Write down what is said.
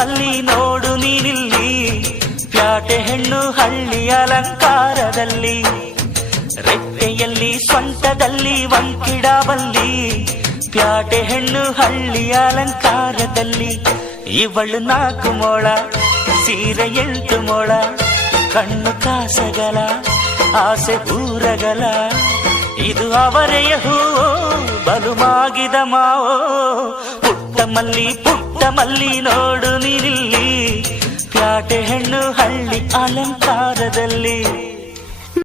ಮಲ್ಲಿ ನೋಡು ನೀನಿಲ್ಲಿ, ಪ್ಯಾಟೆ ಹೆಣ್ಣು ಹಳ್ಳಿ ಅಲಂಕಾರದಲ್ಲಿ, ರೆಟ್ಟೆಯಲ್ಲಿ ಸ್ವಂತದಲ್ಲಿ ವಂಕಿಡಾವಲ್ಲಿ, ಪ್ಯಾಟೆ ಹೆಣ್ಣು ಹಳ್ಳಿ ಅಲಂಕಾರದಲ್ಲಿ. ಇವಳು 4 ಮೊಳ ಸೀರೆ 8 ಮೊಳ, ಕಣ್ಣು ಕಾಸಗಲ ಆಸೆ ಊರಗಲ, ಇದು ಅವರೆಯ ಹೂವೋ ಬಲು ಮಾಗಿದ ಮಾವೋ. ಪುಟ್ಟ ಮಲ್ಲಿ ನೋಡು ನೀನಿಲ್ಲಿ, ಪ್ಯಾಟೆ ಹೆಣ್ಣು ಹಳ್ಳಿ ಅಲಂಕಾರದಲ್ಲಿ.